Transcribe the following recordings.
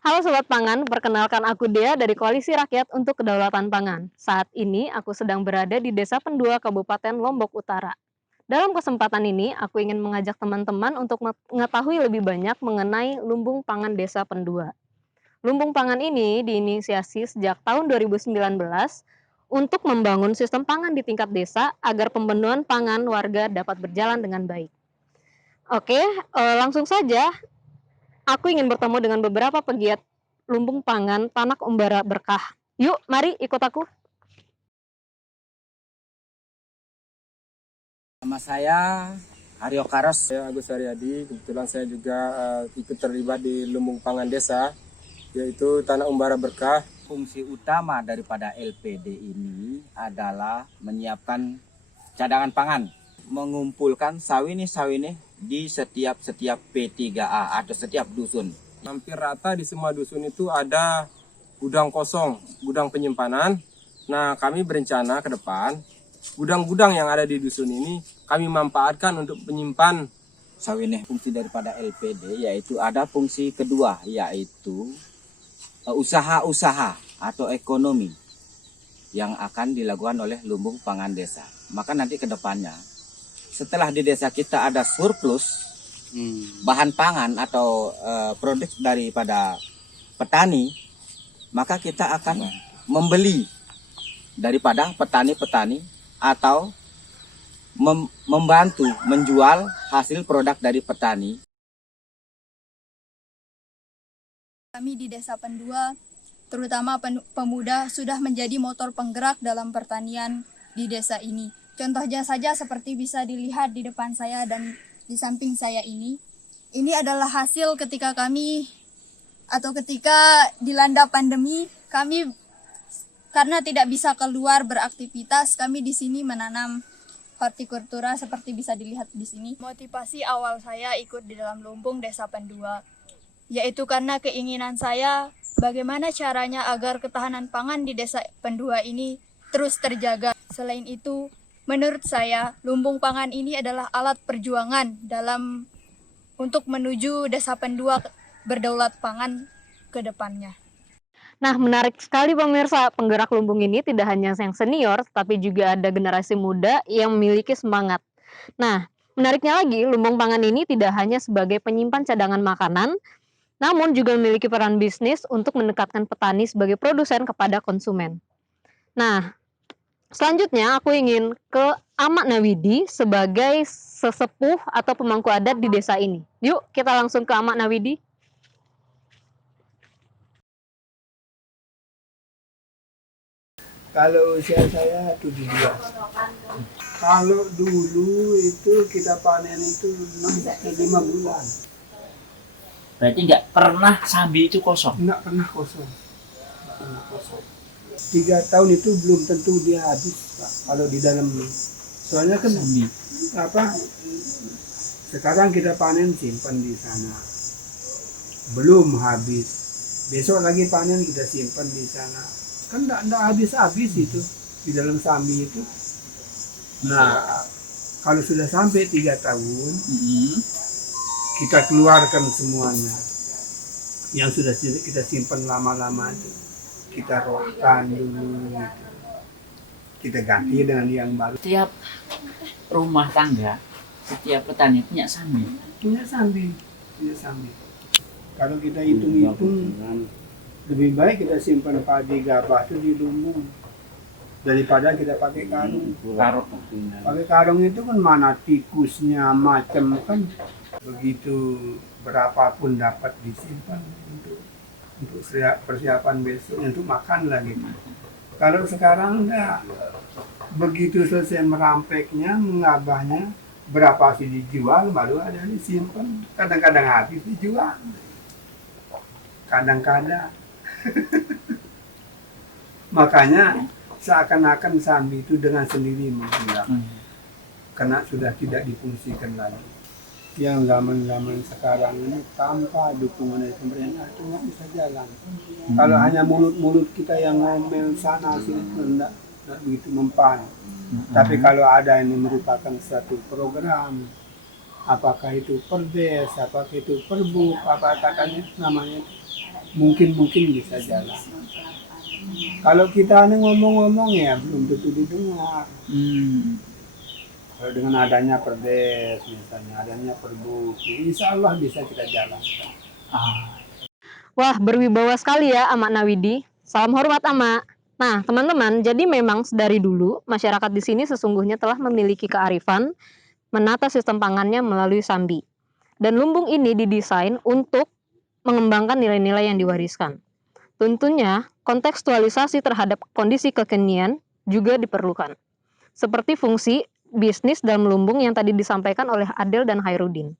Halo Sobat Pangan, perkenalkan aku Dea dari Koalisi Rakyat untuk Kedaulatan Pangan. Saat ini aku sedang berada di Desa Pendua, Kabupaten Lombok Utara. Dalam kesempatan ini, aku ingin mengajak teman-teman untuk mengetahui lebih banyak mengenai Lumbung Pangan Desa Pendua. Lumbung pangan ini diinisiasi sejak tahun 2019 untuk membangun sistem pangan di tingkat desa agar pembunuhan pangan warga dapat berjalan dengan baik. Oke, langsung saja aku ingin bertemu dengan beberapa pegiat lumbung pangan Tanak Umbara Berkah. Yuk, mari ikut aku. Nama saya Haryo Karos. Saya Agus Haryadi. Kebetulan saya juga ikut terlibat di lumbung pangan desa, yaitu Tanah Umbara Berkah. Fungsi utama daripada LPD ini adalah menyiapkan cadangan pangan, mengumpulkan sawini-sawini di setiap P3A atau setiap dusun. Hampir rata di semua dusun itu ada gudang kosong, gudang penyimpanan. Nah, kami berencana ke depan gudang-gudang yang ada di dusun ini kami manfaatkan untuk menyimpan sawineh. Fungsi daripada LPD yaitu ada fungsi kedua, yaitu usaha-usaha atau ekonomi yang akan dilakukan oleh lumbung pangan desa. Maka nanti ke depannya setelah di desa kita ada surplus bahan pangan atau produk daripada petani, maka kita akan membeli daripada petani-petani atau membantu menjual hasil produk dari petani. Kami di Desa Pendua, terutama pemuda, sudah menjadi motor penggerak dalam pertanian di desa ini. Contohnya saja seperti bisa dilihat di depan saya dan di samping saya ini. Ini adalah hasil ketika dilanda pandemi, kami karena tidak bisa keluar beraktivitas, kami di sini menanam hortikultura seperti bisa dilihat di sini. Motivasi awal saya ikut di dalam lumbung Desa Pendua, yaitu karena keinginan saya bagaimana caranya agar ketahanan pangan di Desa Pendua ini terus terjaga. Selain itu, menurut saya lumbung pangan ini adalah alat perjuangan untuk menuju Desa Pendua berdaulat pangan ke depannya. Nah, menarik sekali pemirsa, penggerak lumbung ini tidak hanya yang senior, tapi juga ada generasi muda yang memiliki semangat. Nah, menariknya lagi, lumbung pangan ini tidak hanya sebagai penyimpan cadangan makanan, namun juga memiliki peran bisnis untuk mendekatkan petani sebagai produsen kepada konsumen. Nah, selanjutnya aku ingin ke Amak Nawidi sebagai sesepuh atau pemangku adat di desa ini. Yuk, kita langsung ke Amak Nawidi. Kalau usia saya 72. Kalau dulu itu kita panen itu 6-5 bulan. Berarti nggak pernah sambi itu kosong? Nggak pernah kosong. 3 tahun itu belum tentu dia habis, Pak. Kalau di dalam, soalnya kan Sambi. Sekarang kita panen simpan di sana. Belum habis. Besok lagi panen kita simpan di sana. Kan enggak habis-habis itu di dalam sambi itu. Nah, kalau sudah sampai 3 tahun, kita keluarkan semuanya. Yang sudah kita simpan lama-lama itu. Kita rohkan dulu gitu. Kita ganti dengan yang baru. Setiap rumah tangga, setiap petani punya sambi. Punya sambi. Kalau kita hitung-hitung, lebih baik kita simpan padi gabah itu di lumbung daripada kita pakai karung. Pakai karung itu kan mana tikusnya macam kan, begitu berapapun dapat disimpan untuk persiapan besok untuk makan lagi. Kalau sekarang enggak, begitu selesai merampeknya, mengabahnya, berapa sih dijual baru ada disimpan. Kadang-kadang habis dijual, kadang-kadang. Makanya seakan-akan sambi itu dengan sendiri menghilang karena sudah tidak difungsikan lagi. Yang zaman-zaman sekarang ini tanpa dukungan dari pemerintah itu nggak bisa jalan. Kalau hanya mulut-mulut kita yang ngomel sana sini tidak begitu mempan. Tapi kalau ada ini merupakan satu program, apakah itu perdes, apakah itu perbuk, apa katanya namanya, mungkin bisa jalan. Kalau kita ngomong-ngomong ya belum tentu didengar. Kalau dengan adanya perdes, misalnya adanya perbuk, insya Allah bisa kita jalankan. Wah, berwibawa sekali ya Amak Nawidi. Salam hormat Amak. Nah, teman-teman, jadi memang dari dulu masyarakat di sini sesungguhnya telah memiliki kearifan menata sistem pangannya melalui sambi. Dan lumbung ini didesain untuk mengembangkan nilai-nilai yang diwariskan. Tentunya, kontekstualisasi terhadap kondisi kekinian juga diperlukan. Seperti fungsi bisnis dalam lumbung yang tadi disampaikan oleh Adel dan Hairudin.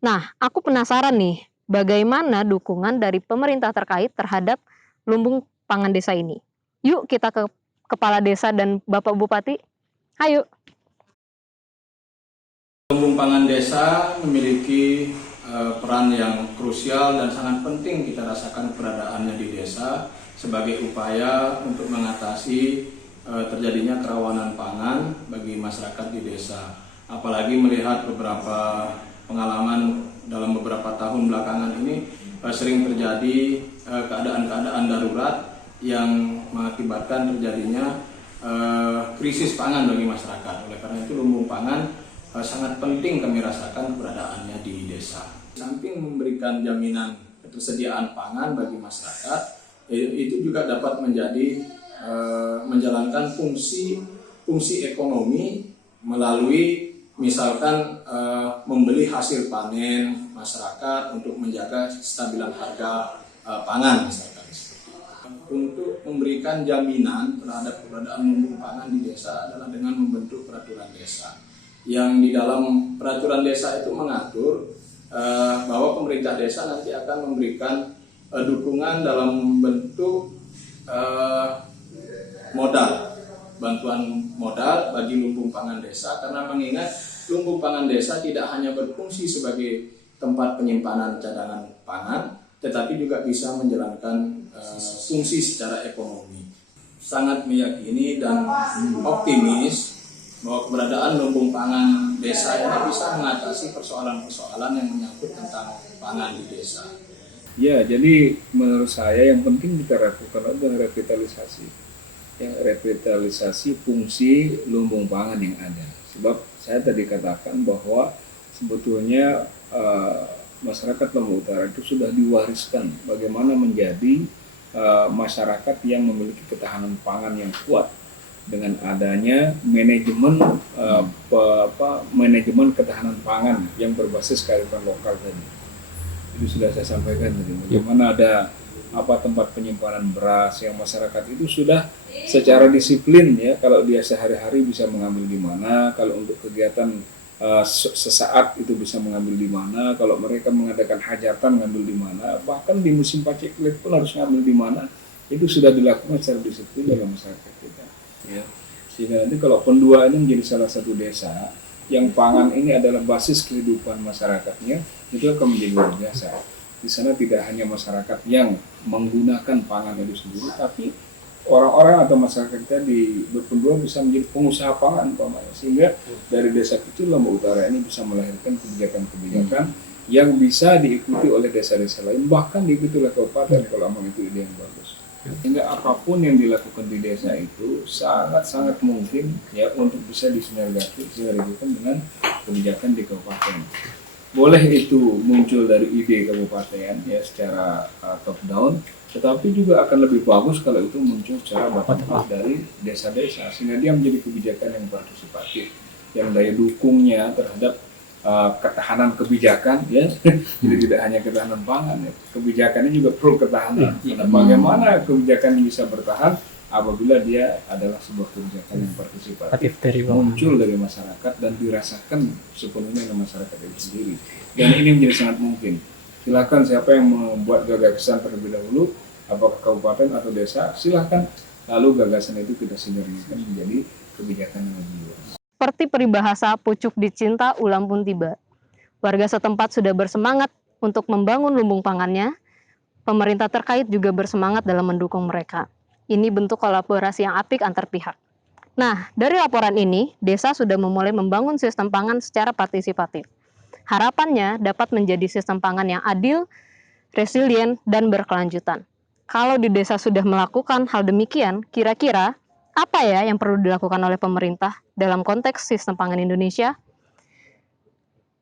Nah, aku penasaran nih, bagaimana dukungan dari pemerintah terkait terhadap lumbung pangan desa ini. Yuk kita ke Kepala Desa dan Bapak Bupati. Ayo. Lumbung pangan desa memiliki peran yang krusial dan sangat penting kita rasakan keberadaannya di desa sebagai upaya untuk mengatasi terjadinya kerawanan pangan bagi masyarakat di desa. Apalagi melihat beberapa pengalaman dalam beberapa tahun belakangan ini sering terjadi keadaan-keadaan darurat yang mengakibatkan terjadinya krisis pangan bagi masyarakat. Oleh karena itu lumbung pangan sangat penting kami rasakan keberadaannya di desa. Di samping memberikan jaminan ketersediaan pangan bagi masyarakat, itu juga dapat menjadi menjalankan fungsi ekonomi melalui misalkan membeli hasil panen masyarakat untuk menjaga kestabilan harga pangan misalkan. Untuk memberikan jaminan terhadap keberadaan lumbung pangan di desa adalah dengan membentuk peraturan desa. Yang di dalam peraturan desa itu mengatur bahwa pemerintah desa nanti akan memberikan dukungan dalam bentuk modal, bantuan modal bagi lumbung pangan desa, karena mengingat lumbung pangan desa tidak hanya berfungsi sebagai tempat penyimpanan cadangan pangan, tetapi juga bisa menjalankan fungsi secara ekonomi. Sangat meyakini dan optimis bahwa keberadaan lumbung pangan desa ini bisa mengatasi persoalan-persoalan yang menyangkut tentang pangan di desa. Ya, jadi menurut saya yang penting kita lakukan adalah revitalisasi. Ya, revitalisasi fungsi lumbung pangan yang ada. Sebab saya tadi katakan bahwa sebetulnya masyarakat Lombok Utara itu sudah diwariskan bagaimana menjadi masyarakat yang memiliki ketahanan pangan yang kuat dengan adanya manajemen manajemen ketahanan pangan yang berbasis kearifan lokal tadi. Itu sudah saya sampaikan tadi. Bagaimana ada tempat penyimpanan beras yang masyarakat itu sudah secara disiplin ya, kalau dia sehari-hari bisa mengambil di mana, kalau untuk kegiatan sesaat itu bisa mengambil di mana, kalau mereka mengadakan hajatan ngambil di mana, bahkan di musim paceklik pun harus ngambil di mana, itu sudah dilakukan secara disiplin dalam masyarakat kita ya. Sehingga nanti kalau Pendua ini menjadi salah satu desa yang pangan ini adalah basis kehidupan masyarakatnya, itu akan menjadi luar biasa. Di sana tidak hanya masyarakat yang menggunakan pangan itu sendiri, tapi orang-orang atau masyarakat kita di Berpendua bisa menjadi pengusaha pangan umpamanya, sehingga dari desa kecil Lombok Utara ini bisa melahirkan kebijakan-kebijakan yang bisa diikuti oleh desa-desa lain, bahkan diikuti oleh kabupaten kalau memang itu ide yang bagus. Sehingga apapun yang dilakukan di desa itu sangat-sangat mungkin ya untuk bisa disinergikan dengan kebijakan di kabupaten. Boleh itu muncul dari ide kabupaten ya secara top down, tetapi juga akan lebih bagus kalau itu muncul secara bottom up dari desa-desa, sehingga dia menjadi kebijakan yang partisipatif, yang daya dukungnya terhadap ketahanan kebijakan ya. Jadi tidak hanya ketahanan pangan ya, kebijakannya juga perlu ketahanan. Nah, bagaimana kebijakan ini bisa bertahan apabila dia adalah sebuah kebijakan yang partisipatif, muncul dari masyarakat dan dirasakan sepenuhnya oleh masyarakat itu sendiri. Dan ini menjadi sangat mungkin. Silakan siapa yang membuat gagasan terlebih dahulu, apakah kabupaten atau desa, silakan. Lalu gagasan itu kita sinergikan menjadi kebijakan yang lebih luas. Seperti peribahasa pucuk dicinta ulam pun tiba. Warga setempat sudah bersemangat untuk membangun lumbung pangannya. Pemerintah terkait juga bersemangat dalam mendukung mereka. Ini bentuk kolaborasi yang apik antar pihak. Nah, dari laporan ini, desa sudah memulai membangun sistem pangan secara partisipatif. Harapannya dapat menjadi sistem pangan yang adil, resilient, dan berkelanjutan. Kalau di desa sudah melakukan hal demikian, kira-kira apa ya yang perlu dilakukan oleh pemerintah dalam konteks sistem pangan Indonesia?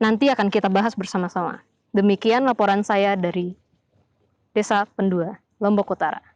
Nanti akan kita bahas bersama-sama. Demikian laporan saya dari Desa Pendua, Lombok Utara.